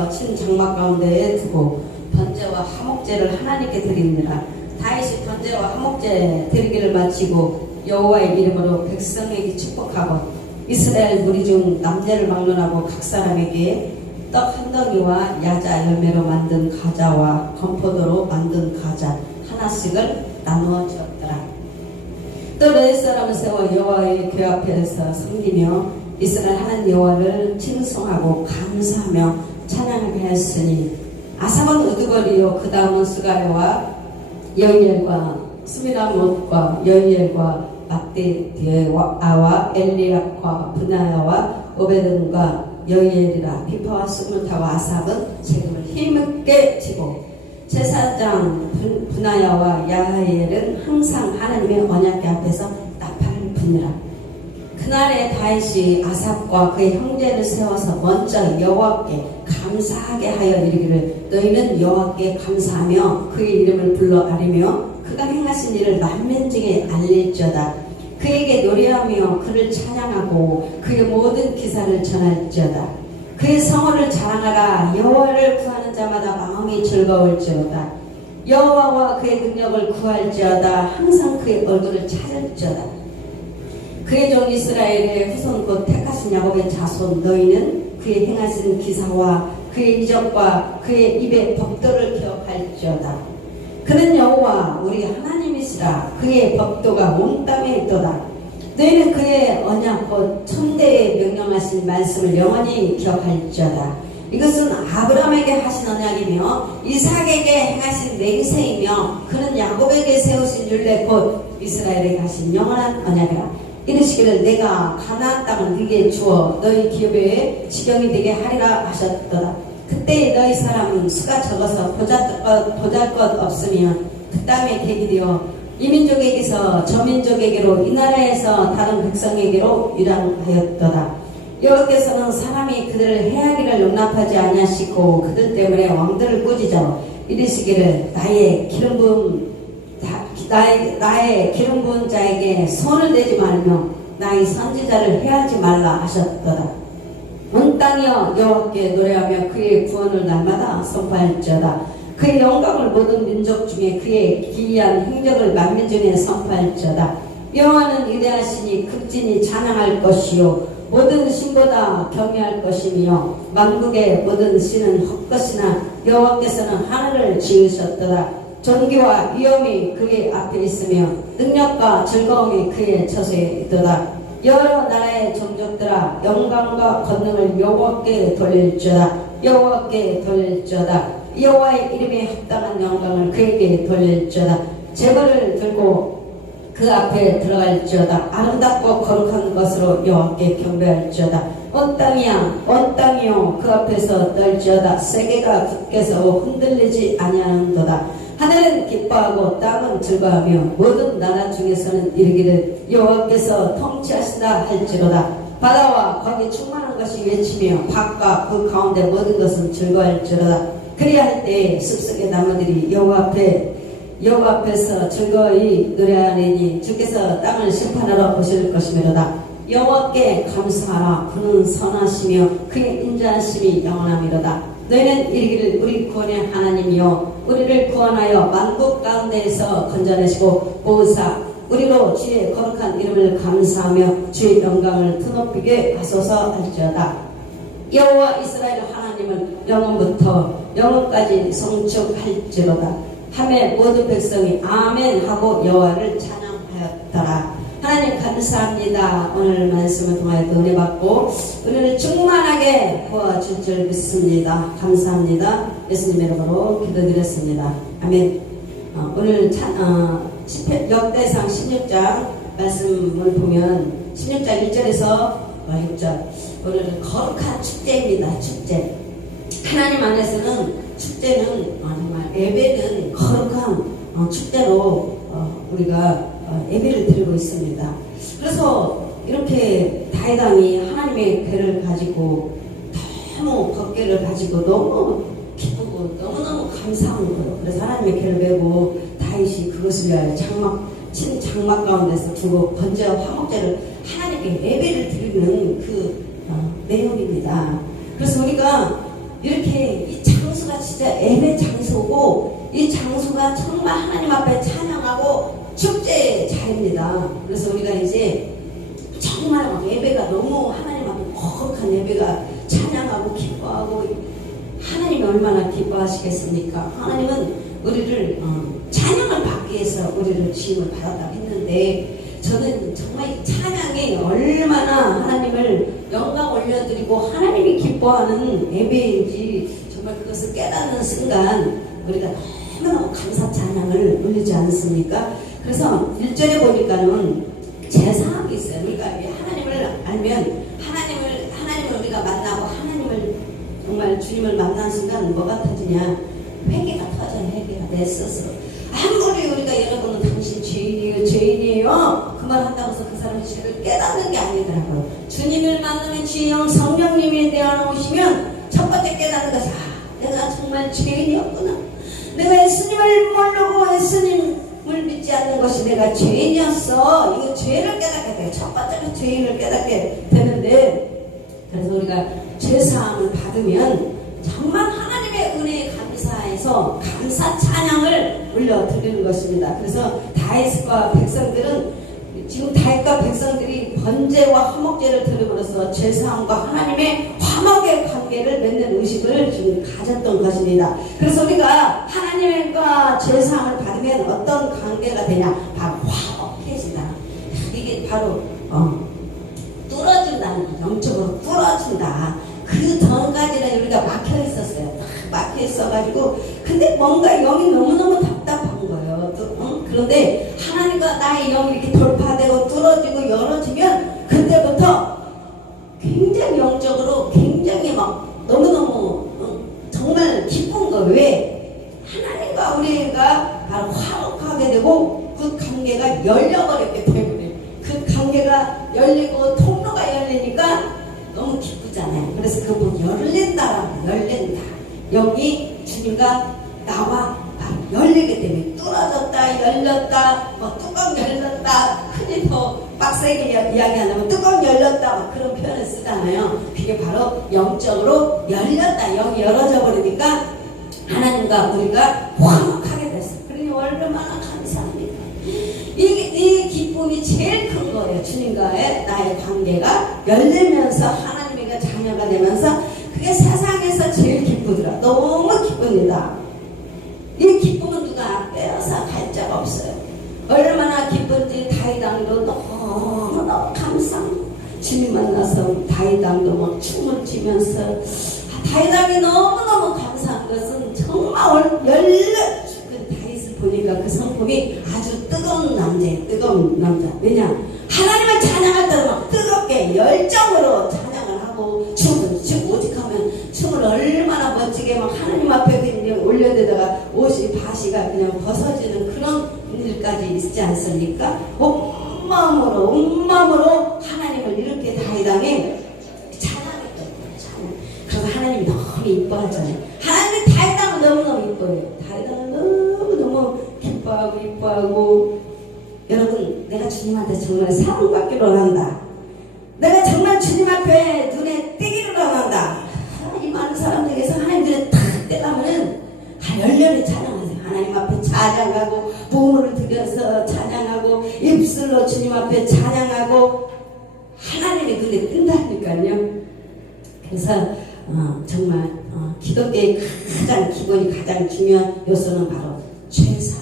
하여 친 장막 가운데에 두고 번제와 화목제를 하나님께 드립니다. 다윗이 번제와 화목제 드리기를 마치고 여호와의 이름으로 백성에게 축복하고 이스라엘 무리 중 남녀를 막론하고 각 사람에게 떡 한 덩이와 야자 열매로 만든 과자와 건포도로 만든 과자 하나씩을 나누어 주었더라. 또 레위 사람을 세워 여호와의 궤 앞에서 섬기며 이스라엘 하나님 여호와를 칭송하고 감사하며 찬양하게 하였으니 아삽은 우두거리요 그 다음은 스가랴와 여이엘과 스미라못과 여이엘과 막대디아와 엘리압과 브나야와 오베든과 여이엘이라. 비파와 스물타와 아삽은 세금을 힘있게 지고 제사장 브나야와 야하엘은 항상 하나님의 언약궤 앞에서 나팔을 부니라. 그날에 다윗이 아삽과 그의 형제를 세워서 먼저 여호와께 감사하게 하여 이르기를 너희는 여호와께 감사하며 그의 이름을 불러 아리며 그가 행하신 일을 만민 중에 알릴지어다. 그에게 노래하며 그를 찬양하고 그의 모든 기사를 전할지어다. 그의 성호를 자랑하라. 여호와를 구하는 자마다 마음이 즐거울지어다. 여호와와 그의 능력을 구할지어다. 항상 그의 얼굴을 찾을지어다. 그의 종 이스라엘의 후손 곧 택하신 야곱의 자손 너희는 그의 행하신 기사와 그의 이적과 그의 입의 법도를 기억할지어다. 그는 여호와 우리 하나님이시라. 그의 법도가 온 땅에 있도다. 너희는 그의 언약 곧 천대에 명령하신 말씀을 영원히 기억할지어다. 이것은 아브라함에게 하신 언약이며 이삭에게 행하신 맹세이며 그는 야곱에게 세우신 율례 곧 이스라엘에게 하신 영원한 언약이라. 이르시기를 내가 가나안 땅을 네게 주어 너희 기업에 지경이 되게 하리라 하셨더라. 그때 너희 사람은 수가 적어서 보잘것 없으면 그 땅에 객이되어 이 민족에게서 저 민족에게로 이 나라에서 다른 백성에게로 유랑하였도다. 여호와께서는 사람이 그들을 해하기를 용납하지 아니하시고 그들 때문에 왕들을 꾸짖어 이르시기를 나의 기름 부은 자에게 손을 대지 말며 나의 선지자를 해하지 말라 하셨도다. 온 땅이여 여호와께 노래하며 그의 구원을 날마다 선포할지어다. 그의 영광을 모든 민족 중에 그의 기이한 행적을 만민 중에 선포할지어다. 여호와는 위대하시니 극진히 찬양할 것이요 모든 신보다 경외할 것이며 만국의 모든 신은 헛것이나 여호와께서는 하늘을 지으셨도다. 존귀와 위엄이 그의 앞에 있으며 능력과 즐거움이 그의 처소에 있도다. 여러 나라의 종족들아 영광과 권능을 여호와께 돌릴지어다. 여호와께 돌릴지어다. 여호와의 이름에 합당한 영광을 그에게 돌릴지어다. 제벌을 들고 그 앞에 들어갈지어다. 아름답고 거룩한 것으로 여호와께 경배할지어다. 온 땅이야 온 땅이요 그 앞에서 떨지어다. 세계가 굳게 서고 흔들리지 아니하는도다. 하늘은 기뻐하고 땅은 즐거워하며 모든 나라 중에서는 이르기를 여호와께서 통치하시다 할지로다. 바다와 거기 충만한 것이 외치며 밭과 그 가운데 모든 것은 즐거워할지로다. 그리할 때에 숲속의 나무들이 여호와 앞에서 즐거이 노래하리니 주께서 땅을 심판하러 오실 것이미로다. 여호와께 감사하라. 그는 선하시며 그의 인자하심이 영원하미로다. 너희는 이르기를 우리 구원의 하나님이여 우리를 구원하여 만국 가운데에서 건져내시고 보으사 우리로 주의 거룩한 이름을 감사하며 주의 영광을 드높이게 하소서 할지어다. 여호와 이스라엘 하나님은 영원부터 영원까지 성축할지로다. 하매 모든 백성이 아멘 하고 여호와를 찬양하였더라. 하나님 감사합니다. 오늘 말씀을 통하여 은혜 받고 은혜를 충만하게 부어줄 줄 믿습니다. 감사합니다. 예수님의 이름으로 기도드렸습니다. 아멘. 오늘 역대상 16장 말씀을 보면 16장 1절에서 6절 오늘은 거룩한 축제입니다. 축제. 하나님 안에서는 축제는 정말 예배는 거룩한 축제로 우리가 예배를 드리고 있습니다. 그래서 이렇게 다윗 왕이 하나님의 궤를 가지고 너무 법궤를 가지고 너무 기쁘고 너무너무 감사한 거예요. 그래서 하나님의 궤를 메고 다윗이 그것을 위하여 장막 가운데서 두고 번제와 화목제를 하나님께 예배를 드리는 그 내용입니다. 그래서 우리가 이렇게 진짜 예배 장소고 이 장소가 정말 하나님 앞에 찬양하고 축제의 자리입니다. 그래서 우리가 이제 정말 예배가 너무 하나님 앞에 거룩한 예배가 찬양하고 기뻐하고 하나님이 얼마나 기뻐하시겠습니까? 하나님은 우리를 찬양을 받기 위해서 우리를 지음을 받았다고 했는데 저는 정말 이 찬양이 얼마나 하나님을 영광 올려드리고 하나님이 기뻐하는 예배인지 정말 그것을 깨닫는 순간 우리가 너무너무 감사 찬양을 올리지 않습니까? 그래서 1절에 보니까는 제사함이 있어요. 우리가 하나님을 알면 하나님을 우리가 만나고 하나님을 정말 주님을 만난 순간 뭐가 터지냐? 회개가 터져요. 회개가 내 스스로. 아무리 우리가 여러분은 당신 죄인이에요 그 말 한다고 해서 그 사람의 죄를 깨닫는 게 아니더라고요. 주님을 만나면 주님 성령님이 내 안에 오시면 첫 번째 깨닫는 것이 내가 정말 죄인이었구나. 내가 예수님을 모르고 예수님을 믿지 않는 것이 내가 죄인이었어. 이거 죄를 깨닫게 돼요. 첫 번째는 죄인을 깨닫게 되는데 그래서 우리가 죄사함을 받으면 정말 하나님의 은혜에 감사해서 감사 찬양을 올려드리는 것입니다. 그래서 다윗과 백성들은 지금 다윗과 백성들이 번제와 화목제를 드림으로써 죄사함과 하나님의 화목의 관계를 맺는 의식을 지금 가졌던 것입니다. 그래서 우리가 하나님과 죄사함을 받으면 어떤 관계가 되냐? 바로 화목해진다. 이게 바로 뚫어준다는 거죠. 영적으로 뚫어준다. 그 전까지는 우리가 막혀 있었어요. 막혀 있어가지고 근데 뭔가 영이 너무너무 답답한 거예요. 그런데 하나님과 나의 영이 이렇게 돌파되고 뚫어지고 열어지면 그때부터 굉장히 영적으로 굉장히 막 너무너무 정말 기쁜 거예요. 왜? 하나님과 우리가 바로 화목하게 되고 그 관계가 열려버렸기 때문에 그 관계가 열리고 통로가 열리니까 너무 기쁘잖아요. 그래서 그분 열린다라고 열린다. 여기 주님과 나와 열리게 되면 뚫어졌다 열렸다 뚜껑 열렸다 흔히 더 빡세게 이야기하면 뚜껑 열렸다 그런 표현을 쓰잖아요. 그게 바로 영적으로 열렸다. 영이 열어져 버리니까 하나님과 우리가 화목하게 됐어요. 그러니 얼마나 감사합니다. 이 기쁨이 제일 큰 거예요. 주님과의 나의 관계가 열리면서 하나님의 자녀가 되면서 그게 세상에서 제일 기쁘더라. 너무 기쁩니다. 이 기쁨은 누가 빼앗아 갈 자가 없어요. 얼마나 기쁜지 다윗왕도 너무너무 감사합니다. 주님 만나서 다윗왕도 막 춤을 추면서 다윗왕이 너무너무 감사한 것은 정말 열려 죽은 다윗을 보니까 그 성품이 아주 뜨거운 남자예요. 뜨거운 남자. 왜냐? 하나님을 찬양할 때는 막 뜨겁게 열정으로 찬양을 하고 춤을 추고 오직하면 춤을 얼마나 멋지게 막 하나님 앞에 그냥 올려대다가 옷이 바시가 그냥 벗어지는 그런 일까지 있지 않습니까? 온 마음으로 하나님을 이렇게 다윗왕이 찬양했던 거예요. 그래서 하나님이 너무 이뻐하잖아요. 하나님이 다윗왕을 너무너무 이뻐해요. 다윗왕을 너무너무 기뻐하고 이뻐하고 여러분 내가 주님한테 정말 사랑받기를 원한다. 내가 정말 주님 앞에 눈에 띄기를 원한다. 이 많은 사람들에게서 하나님 눈에 탁 떼가면은 열렬히 찬양하세요. 하나님 앞에 찬양하고 몸을 들여서 찬양하고 입술로 주님 앞에 찬양하고 하나님의 눈에 뜬다니까요. 그래서 정말 기독교의 가장 기본이 가장 중요한 요소는 바로 죄사.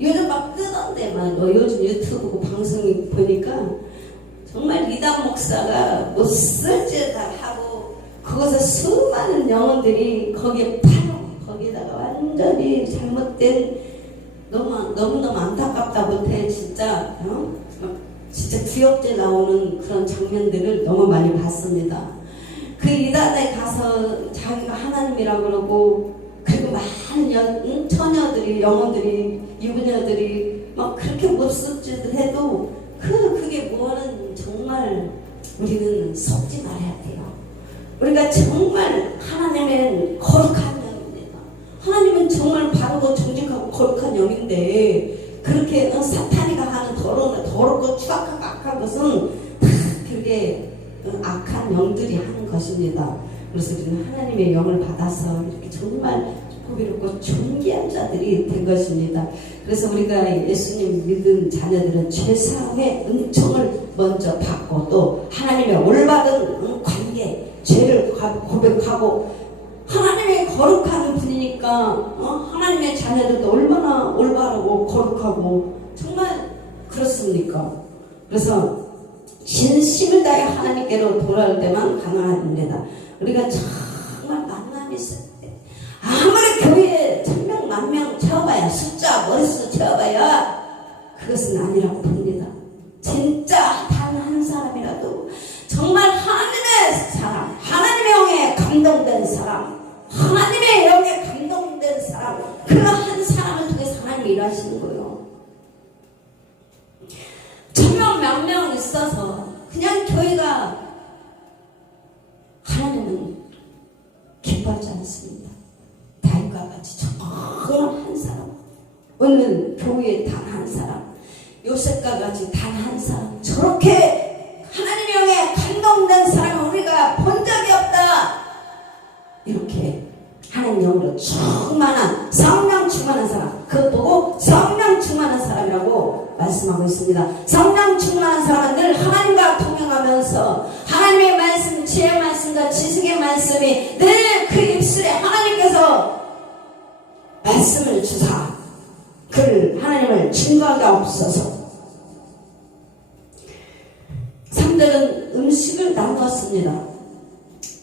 요즘 막 뜨던데 요즘 유튜브 방송 보니까 정말 이단 목사가 못쓸짓 하고 그것에 수많은 영혼들이 거기에 거기다가 완전히 잘못된 너무너무 안타깝다 못해 진짜 진짜 구역질 나오는 그런 장면들을 너무 많이 봤습니다. 그 이단에 가서 자기가 하나님이라고 그러고 그리고 많은 처녀들이 영혼들이 유부녀들이 막 그렇게 못쓸짓을 해도 그게 뭐는 정말 우리는 속지 말아야 돼요. 우리가 정말 하나님은 거룩한 영입니다. 하나님은 정말 바르고 정직하고 거룩한 영인데 그렇게 사탄이가 하는 더럽고 추악하고 악한 것은 다 그게 악한 영들이 하는 것입니다. 그래서 우리는 하나님의 영을 받아서 이렇게 정말 호비롭고 존귀한 자들이 된 것입니다. 그래서 우리가 예수님 믿은 자녀들은 죄사함의 은총을 먼저 받고 또 하나님의 올바른 관계, 죄를 고백하고 하나님의 거룩한 분이니까 하나님의 자녀들도 얼마나 올바르고 거룩하고 정말 그렇습니까? 그래서 진심을 다해 하나님께로 돌아올 때만 가능합니다. 우리가 정말 만남이 있을 때 아무리 교회에 1000명, 10,000명 채워봐야 숫자, 머릿수 채워봐야 그것은 아니라고 봅니다. 진짜 단 한 사람이라도 정말 하나님의 사람, 하나님의 영에 감동된 사람, 하나님의 영에 감동된 사람, 그러한 사람을 통해서 하나님이 일하시는 거예요. 1000명, 10,000명 있어서 그냥 교회가 하나님은 기뻐하지 않습니다. 다윗과 같이 정말 한 사람, 오늘 교회에 단 한 사람, 요셉과 같이 단 한 사람, 저렇게 하나님의 영에 감동된 사람을 우리가 본 적이 없다. 이렇게 하나님 영으로 충만한, 성령 충만한 사람, 그것 보고 성령 충만한 사람이라고 말씀하고 있습니다. 성령 충만한 사람은 늘 하나님과 동행하면서 하나님의 말씀, 지혜의 말씀과 지식의 말씀이 늘 그 입술에 하나님께서 말씀을 주사 그를 하나님을 증거하게 없어서 3절은 음식을 나누었습니다.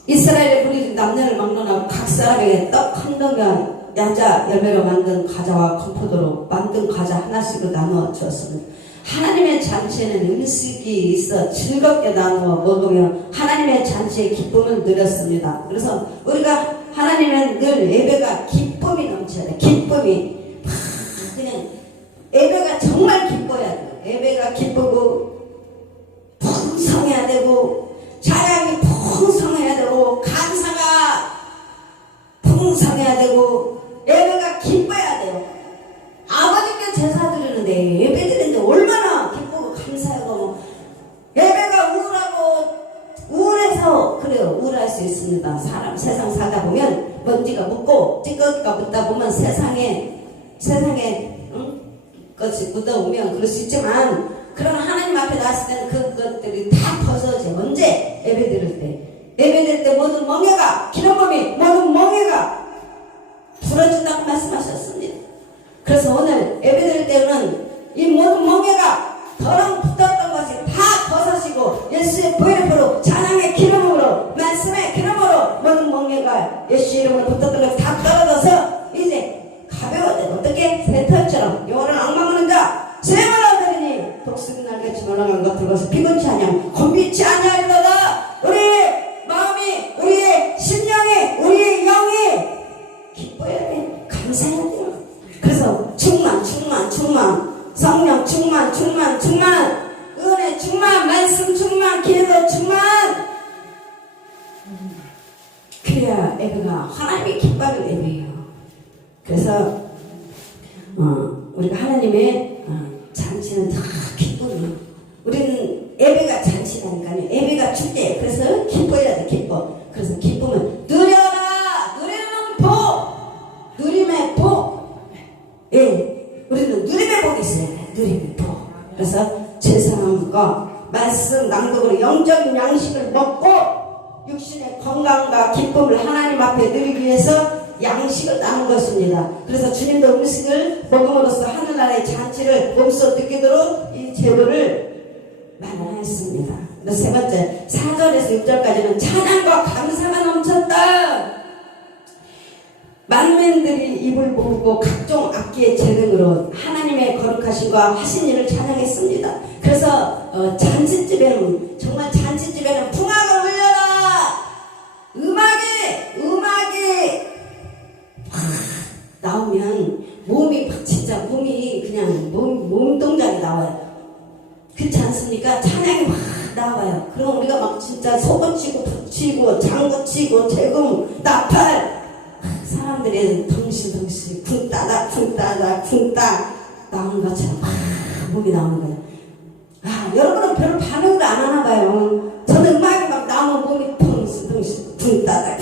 이스라엘의 무리 남녀를 막론하고 각 사람에게 떡 한 덩이와 야자 열매로 만든 과자와 건포도로 만든 과자 하나씩을 나누어 주었습니다. 하나님의 잔치에는 음식이 있어 즐겁게 나누어 먹으며 하나님의 잔치의 기쁨을 누렸습니다. 그래서 우리가 하나님은 늘 예배가 기쁨이 넘쳐야 돼. 기쁨이 그냥 예배가 정말 기뻐야 돼요. 예배가 기쁘고 풍성해야 되고 찬양이 풍성해야 되고 감사가 풍성해야 되고 예배가 기뻐야 돼요. 아버지께 제사 드리는데 예배 드리는데 얼마나 기쁘고 감사하고 예배가 우울해서 그래요. 우울할 수 있습니다. 사람 세상 살다 보면 먼지가 묻고 찌꺼기가 묻다 보면 세상에 것이 묻어오면 그럴 수 있지만 그러나 하나님 앞에 나왔을 때는 그것들이 다 벗어져. 언제? 예배 드릴 때. 예배 드릴 때 모든 멍에가 기름범이 모든 멍에가 풀어진다고 말씀하셨습니다. 그래서 오늘 예배 드릴 때는 이 모든 멍에가 더러운 붙었던 것이 다 벗어지고 예수의 보혈의 피로 찬양의 기름으로 말씀의 기름으로 모든 멍에가 예수의 이름으로 붙었던 것이 다 떨어져서 이제 가벼워져. 어떻게? 새털처럼 영원한 악마 무는 자 죄를 얻으리니 독수리 날개치 올라간 것 들고서 피곤치 아니하며 곤비치 아니하리로다. 우리의 마음이, 우리의 심령이, 우리의 영이 기뻐야 돼. 감사해야 돼요. 그래서 충만 성령 충만 은혜 충만 말씀 충만 기도 충만 그래야 예배가 하나님의 기뻐하는 예배예요. 그래서 우리가 하나님의 잔치는 다 기쁨이에요. 우리는 예배가 잔치라니까요. 예배가 축제예요. 그래서 기뻐해야 돼. 기뻐. 그래서 기쁨은 누려라. 누리는 복. 누림의 복. 예, 우리는 누림의 복이 있어야 돼. 누림의 복. 그래서 제사함과 말씀 낭독으로 영적인 양식을 먹고 육신의 건강과 기쁨을 하나님 앞에 누리기 위해서 양식을 나눈 것입니다. 그래서 주님도 음식을 먹음으로써 하늘나라의 잔치를 몸소 느끼도록 이 제도를 마련했습니다. 세 번째, 4절에서 6절까지는 찬양과 감사가 넘쳤다. 만민들이 입을 모으고 각종 악기의 재능으로 하나님의 거룩하심과 하신 일을 찬양했습니다. 그래서 잔치집에는 정말 잔치집에는 풍악을 울려라. 음악이 나오면 몸이 진짜 몸이 그냥 몸 동작이 나와요. 그렇지 않습니까? 찬양이 막 나와요. 그럼 우리가 막 진짜 소고치고 북치고 장구치고 재금 나팔 사람들이 덩실덩실 쿵따다 나오는 것처럼 막 몸이 나오는 거예요. 여러분은 별로 반응을 안 하나 봐요. 저는 음악이 막 나오면 몸이 덩실덩실 쿵따다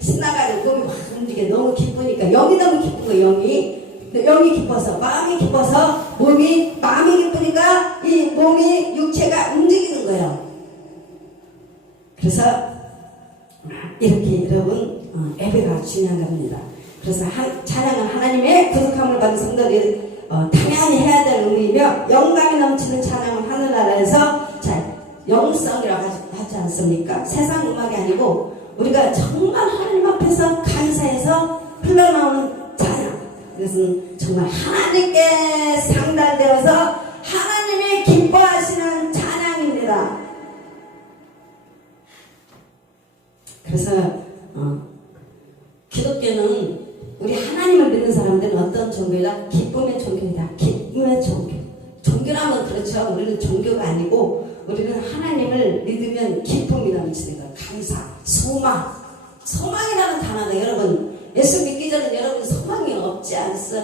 신나 나가지고 몸이 확 움직여. 너무 기쁘니까. 영이 너무 기쁜 거예요. 영이 기뻐서, 마음이 기뻐서, 마음이 기쁘니까 이 몸이, 육체가 움직이는 거예요. 그래서 이렇게 여러분 예배가 중요한 겁니다. 그래서 찬양은 하나님의 거룩함을 받은 성도들이 당연히 해야 될 의미이며, 영감이 넘치는 찬양은 하늘나라에서 영성이라고 하지 않습니까? 세상 음악이 아니고 우리가 정말 하나님 앞에서 감사해서 흘러나오는 찬양. 이것은 정말 하나님께 상달되어서 하나님이 기뻐하시는 찬양입니다. 그래서 기독교는 우리 하나님을 믿는 사람들은 어떤 종교이다? 기쁨의 종교이다. 기쁨의 종교. 종교라면 그렇죠. 우리는 종교가 아니고 우리는 하나님을 믿으면 기쁨이 넘치는 거예요. 감사, 소망. 소망이라는 단어가 여러분, 예수 믿기 전에 여러분 소망이 없지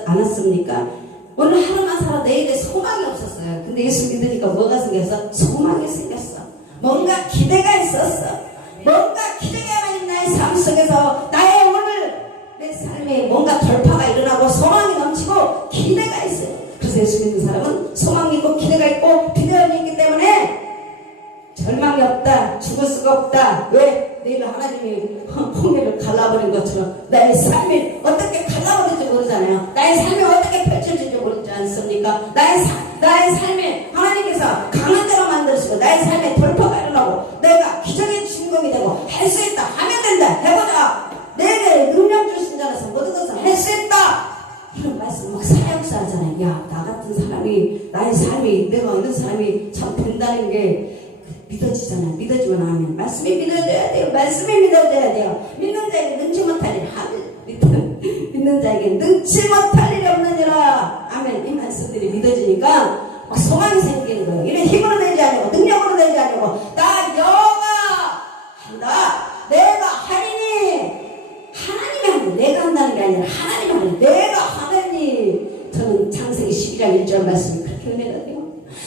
않았습니까? 오늘 하루만 살아 내일에 소망이 없었어요. 근데 예수 믿으니까 뭐가 생겼어? 소망이 생겼어. 뭔가 기대가 있었어. 뭔가 기대가 있는 나의 삶 속에서 나의 오늘 내 삶에 뭔가 돌파가 일어나고 소망이 넘치고 기대가 있어요. 그래서 예수 믿는 사람은 소망이 있고 기대가 있고 비대함이 있기 때문에 절망이 없다, 죽을 수가 없다. 왜? 내일 하나님이 홍해를 갈라버린 것처럼 나의 삶이 어떻게 갈라버릴지 모르잖아요. 나의 삶이 어떻게 펼쳐질지 모르지 않습니까? 나의 삶에 하나님께서 강한 자로 만드시고 나의 삶에 돌파가 일어나고 내가 기적의 주인공이 되고 할 수 있다, 하면 된다, 해보자. 내게 능력 주신 자라서 모든 것을 할 수 있다. 이런 말씀 막 사역사 하잖아요. 야, 나 같은 사람이, 나의 삶이, 내가 어느 사람이 참 된다는 게 믿어지잖아요. 믿어지면 아멘. 말씀이 믿어져야 돼요. 말씀이 믿어져야 돼요. 믿는 자에게 능치 못할 일, 믿는 자에게 능치 못할 일이 없느니라. 아멘. 이 말씀들이 믿어지니까 막 소망이 생기는 거예요. 이런 힘으로 되지 아니고 능력으로 되지 아니고 나 여가 한다. 내가 하리니. 하나님이 하는, 내가 한다는 게 아니라 하나님이 하는, 내가 하느니. 저는 창세기 12장 1절 말씀이 그렇게 은혜거든요.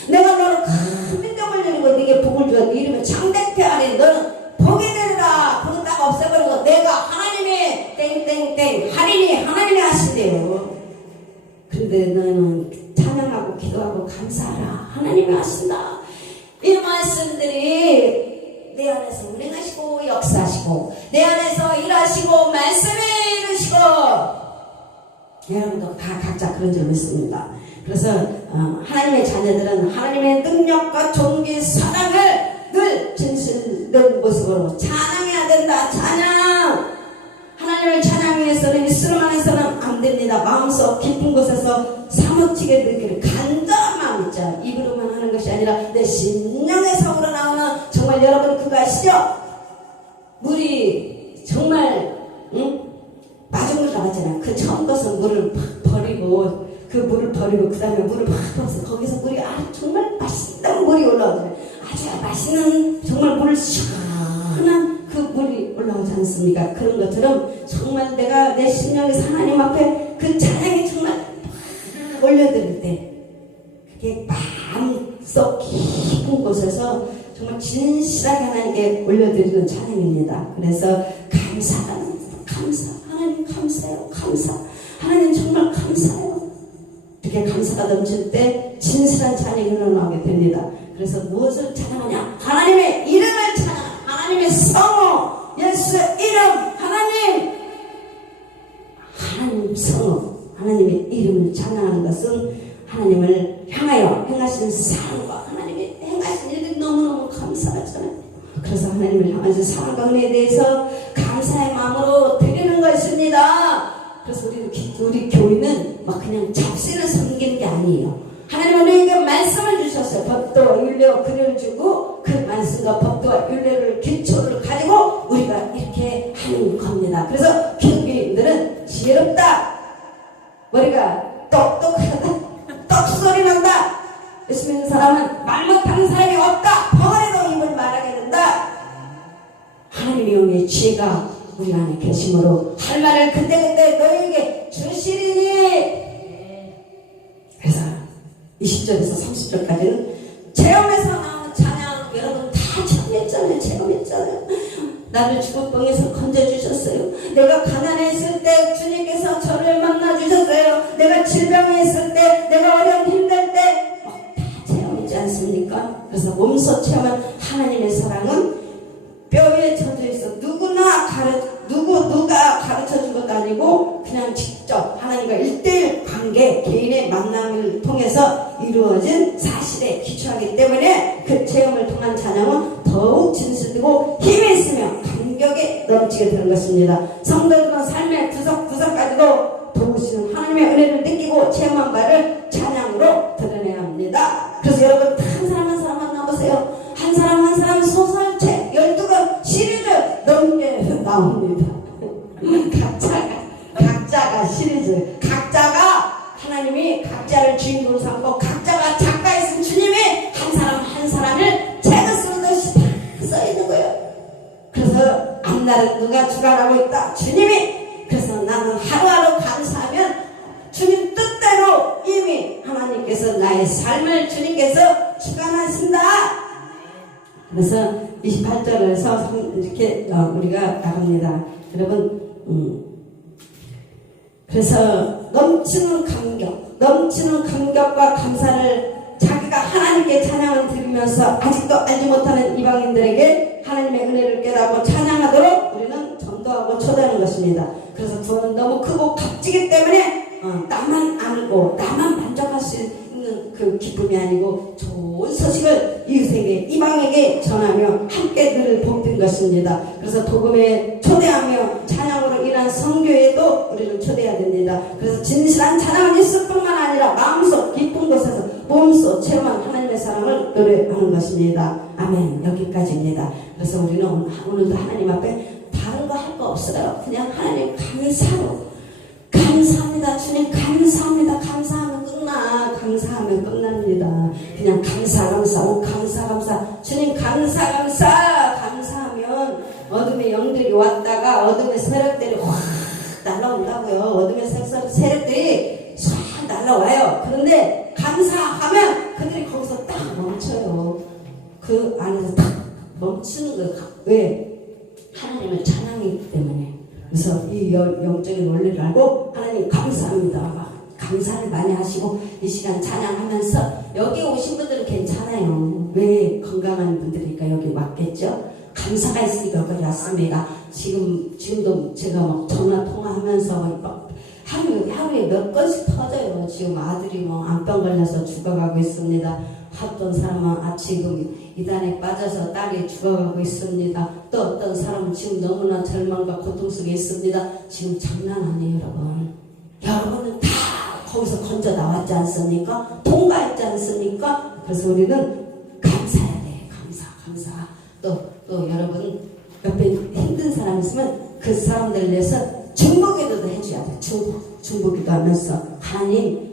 내가 너를 큰 민족을 내리고 네게 복을 주어 네 이름을 창대케 하니 너는 복이 되리라. 그거 딱 없애버리고 내가 하나님의 땡땡땡 하리니 하나님이 하신대요. 그런데 너는 찬양하고 기도하고 감사하라. 하나님이 하신다. 이 말씀들이 내 안에서 운행하시고 역사하시고 내 안에서 일하시고 말씀에 이루시고 여러분도 다 각자 그런 줄 믿습니다. 그래서 하나님의 자녀들은 하나님의 능력과 존귀, 사랑을 늘 진실된 모습으로 찬양해야 된다. 찬양! 하나님을 찬양하기 위해서는 이스름 안에서는 안 됩니다. 마음속 깊은 곳에서 사무치게 느끼는 간절한 마음 있죠. 입으로만 하는 것이 아니라 내 심령에서 우러나오는, 정말 여러분 그거 아시죠? 물이 정말 마중물 나왔잖아요. 그 처음 것은 물을 버리고 그 물을 버리고 그 다음에 물을 막 부어서 거기서 물이 정말 맛있는 물이 올라오잖아요. 아주 맛있는 정말 물을 시원한 그 물이 올라오지 않습니까? 그런 것처럼 정말 내가 내 심령에서 하나님 앞에 그 찬양이 정말 올려드릴 때 그게 마음속 깊은 곳에서 정말 진실하게 하나님께 올려드리는 찬양입니다. 그래서 감사 하나님 감사해요. 감사 하나님 정말 감사해요. 이렇게 감사가 넘칠 때 진실한 찬양이 흘러나오게 됩니다. 그래서 무엇을 찬양하냐? 하나님의 이름을 찬양, 하나님의 성호, 예수 이름, 하나님 성호, 하나님의 이름을 찬양하는 것은 하나님을 향하여 행하신 사랑과 하나님의 행하신 일들이 너무너무 감사하잖아요. 그래서 하나님을 향하신 사랑과 은혜에 대해서 감사의 마음으로 드리는 것입니다. 그래서 우리 교회는 막 그냥 잡신을 섬기는 게 아니에요. 하나님은 우리에게 말씀을 주셨어요. 법도와 율례와 규례를 주고 그 말씀과 법도와 율례를 기초를 가지고 우리가 이렇게 하는 겁니다. 그래서 기독교인들은 지혜롭다, 머리가 똑똑하다, 떡소리 난다. 예수 믿는 사람은 말 못하는 사람이 없다. 벙어리도 입을 말하게 된다. 하나님의 영의 지혜가 우리 안에 계심으로 할 말을 그때그때 너희에게 주시리니. 그래서 20절에서 30절까지는 체험에서 나오는 찬양, 여러분 다 체험했잖아요. 나를 죽을병에서 건져주셨어요. 내가 가난했을 때 주님께서 저를 만나주셨어요. 내가 질병에 있을 때, 내가 어려운 힘들 때 다 체험이지 않습니까? 그래서 몸소 체험한 하나님의 사랑은 뼈에 젖어있어 누가 가르쳐준 것도 아니고 그냥 직접 하나님과 1:1 관계, 개인의 만남을 통해서 이루어진 사실에 기초하기 때문에 그 체험을 통한 찬양은 더욱 진실되고 힘이 있으며 감격에 넘치게 되는 것입니다. 성도들은 삶의 구석구석까지도 도우시는 하나님의 은혜를 느끼고 체험한 바를 찬양으로 드러내야 합니다. 그래서 여러분 한 사람 한 사람 만나보세요. 한 사람 한 사람 소설책 12권 시리즈 넘게 나옵니다. 각자가 시리즈, 각자가 하나님이 각자를 주인공으로 삼고 각자가 작가이신 주님이 한 사람 한 사람을 책을 쓰듯이 다 써있는 거예요. 그래서 앞날은 누가 주관하고 있다? 주님이. 그래서 나는 하루하루 감사하면 주님 뜻대로 이미 하나님께서 나의 삶을 주님께서 주관하신다. 그래서 28절에서 이렇게 우리가 나갑니다. 여러분 그래서 넘치는 감격과 감사를 자기가 하나님께 찬양을 드리면서 아직도 알지 못하는 이방인들에게 하나님의 은혜를 깨닫고 찬양하도록 우리는 전도하고 초대하는 것입니다. 그래서 구원은 너무 크고 값지기 때문에 나만 알고 나만 만족할 수 있는 그 기쁨이 아니고 좋은 소식을 이웃에게 이방에게 전하며 함께 늘 복된 것입니다. 그래서 복음에 초대하며 찬양으로 인한 성교에도 우리를 초대해야 됩니다. 그래서 진실한 찬양은 있을 뿐만 아니라 마음속 깊은 곳에서 몸소 체험한 하나님의 사랑을 노래하는 것입니다. 아멘. 여기까지입니다. 그래서 우리는 오늘도 하나님 앞에 다른 거 할 거 없어요. 그냥 하나님 감사합니다. 주님 감사합니다. 감사하면 끝납니다. 그냥 감사 주님 감사하면 어둠의 영들이 왔다가 어둠의 세력들이 확 날라온다고요. 어둠의 세력들이 싹 날라와요. 그런데 감사하면 그들이 거기서 딱 멈춰요. 그 안에서 딱 멈추는 거예요. 왜? 하나님을 찬양이기 때문에. 그래서 이 영적인 원리를 알고 하나님 감사합니다. 감사를 많이 하시고 이 시간 찬양하면서 여기 오신 분들은 괜찮아요. 왜? 건강한 분들이니까 여기 왔겠죠. 감사가 있으니까 여기 왔습니다. 지금도 제가 막 전화 통화하면서 막 하루에 몇 건씩 터져요. 지금 아들이 암병 걸려서 죽어가고 있습니다. 어떤 사람은 지금 이단에 빠져서 딸이 죽어가고 있습니다. 또 어떤 사람은 지금 너무나 절망과 고통 속에 있습니다. 지금 장난 아니에요, 여러분. 여러분은 다 거기서 건져 나왔지 않습니까? 통과했지 않습니까? 그래서 우리는 감사해야 돼. 감사. 또 여러분 옆에 힘든 사람 있으면 그 사람들 위해서 중보기도도 해줘야 돼. 중보기도 하면서 하나님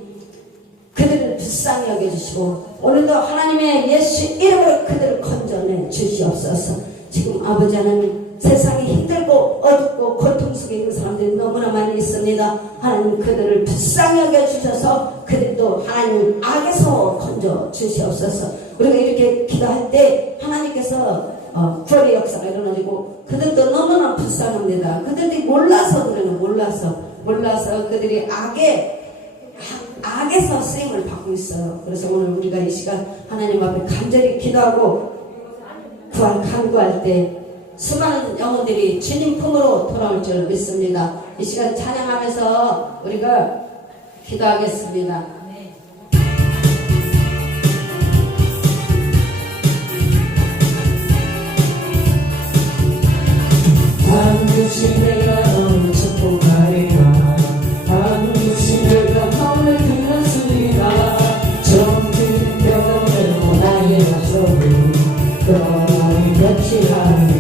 그들을 불쌍히 여겨주시고 오늘도 하나님의 예수 이름으로 그들을 건져내 주시옵소서. 지금 아버지 하나님 세상이 힘들고 어둡고 고통 속에 있는 사람들이 너무나 많이 있습니다. 하나님 그들을 불쌍히 여겨주셔서 그들도 하나님 악에서 건져 주시옵소서. 우리가 이렇게 기도할 때 하나님께서 구원의 역사가 일어나지고 그들도 너무나 불쌍합니다. 그들이 몰라서 그들이 악에서 쓰임을 받고 있어요. 그래서 오늘 우리가 이 시간 하나님 앞에 간절히 기도하고 간구할 때 수많은 영혼들이 주님 품으로 돌아올 줄 믿습니다. 이 시간 찬양하면서 우리가 기도하겠습니다. 반드시 내가 너를 축복하리라. 반드시 내가 너를 들었으리라. 정든 병원으로 나의 약속을 떠나니 벽시하리.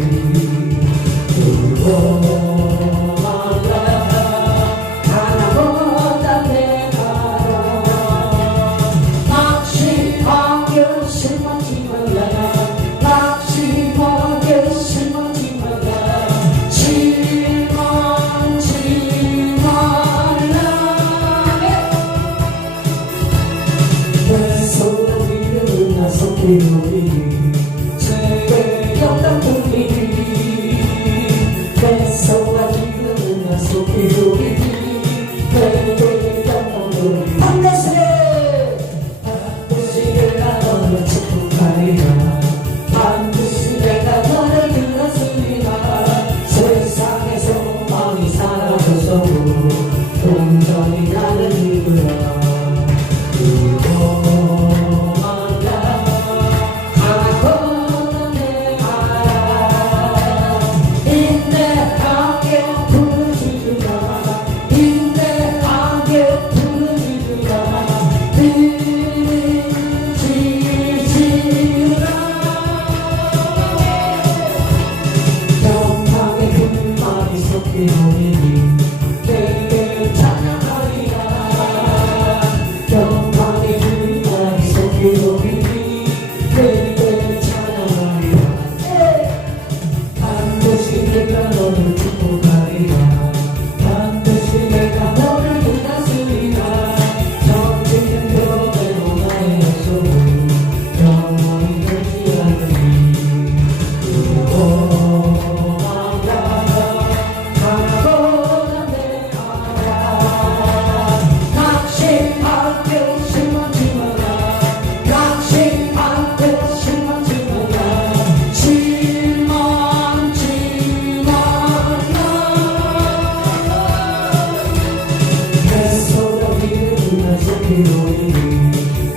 실망 속히 우리 내게 영원히 반드시 내가 너를 축복하리라 반드시 내가 너를 들었으리라 세상에서 마음이 사라져서도 온전히 나를 이끌어 내게 찬양하리라 영광의 그날이 속히오리니 내게 찬양하리라 반드시 내가 너를 축복하리라 반드시 내가 너를 빛났으리라 전쟁은 벽에도 나의 약속을 영원히 되지 않으니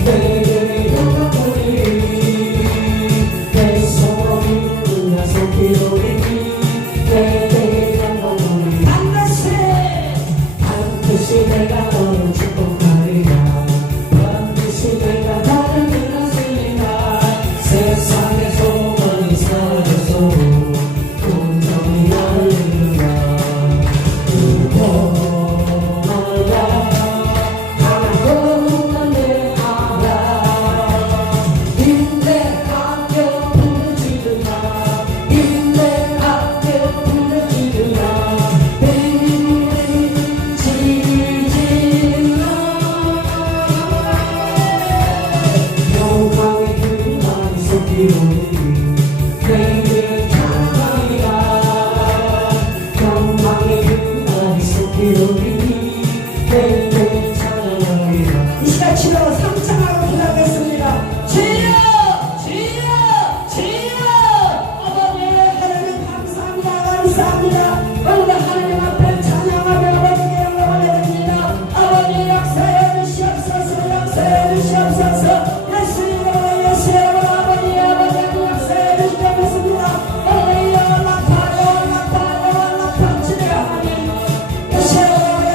내게 영광이니 내 소원이 누나 속이오리니 내게 영광이니 반드시 내가 너를 축복하리라 반드시 내가 너를 들었으리라 세상의 소원이 사라져서도 온전히 나를 이루라 내게 찬양하리라 영광의 그날이 속히오리니 내게 찬양하리라 이 시간 치러 상창하고 기도하겠습니다. 주여 주여 주여 아버지 하나님 감사합니다 감사합니다. 오늘 하나님 앞에 찬양하며 아버지께 영광을 드립니다. 아버지 역사해 주시옵소서 역사해 주시옵소서 예수님으로 예수님으로 아버지 역사해 주시옵소서 할렐루야 라파요 라파요 라파 주여 하나님 예수님으로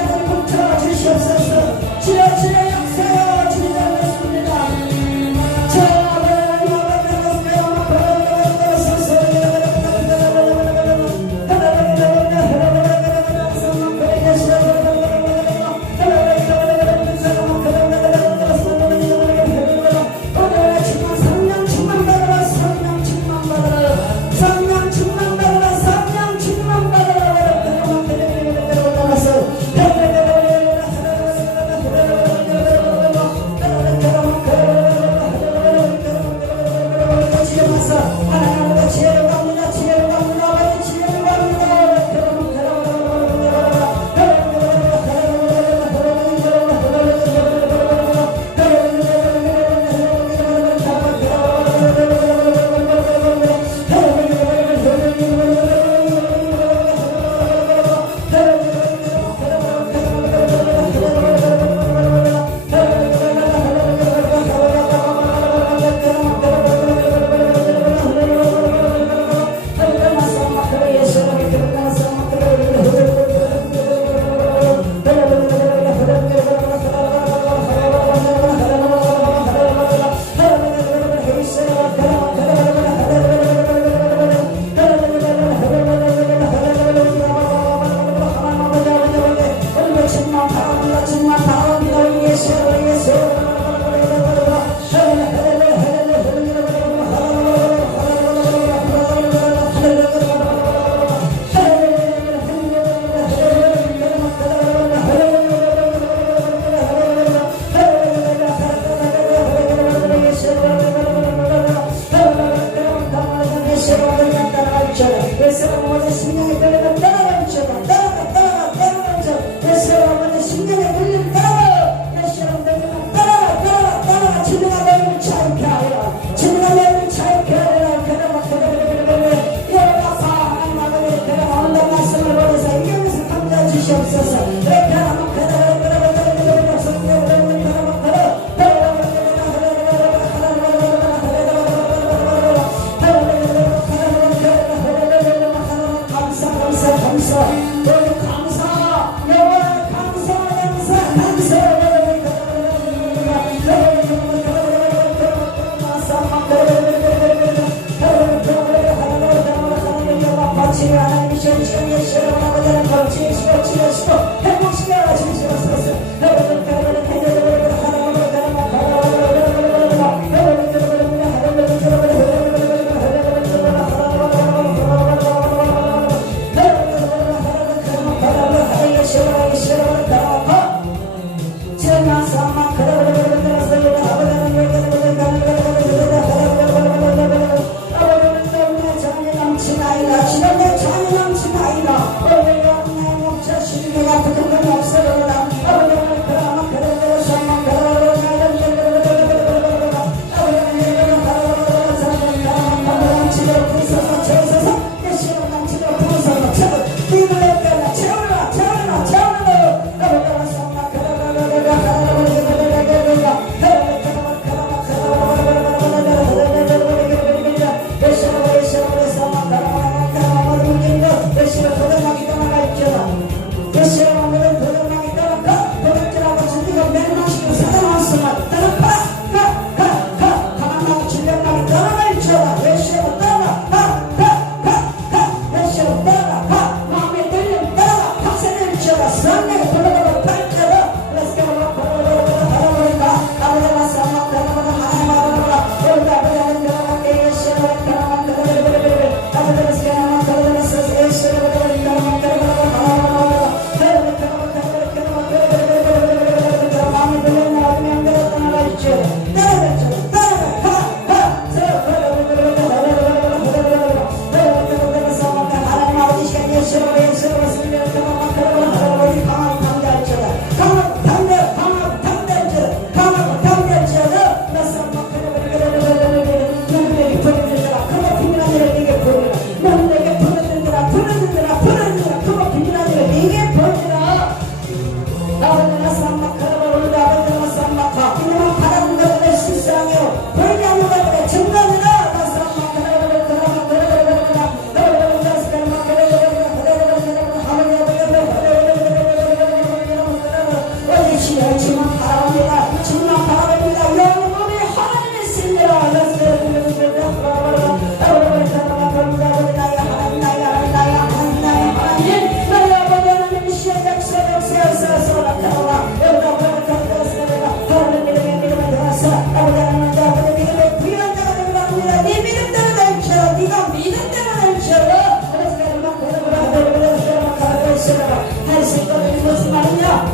주시옵소서.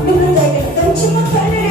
믿는 자에게 넘치는 편리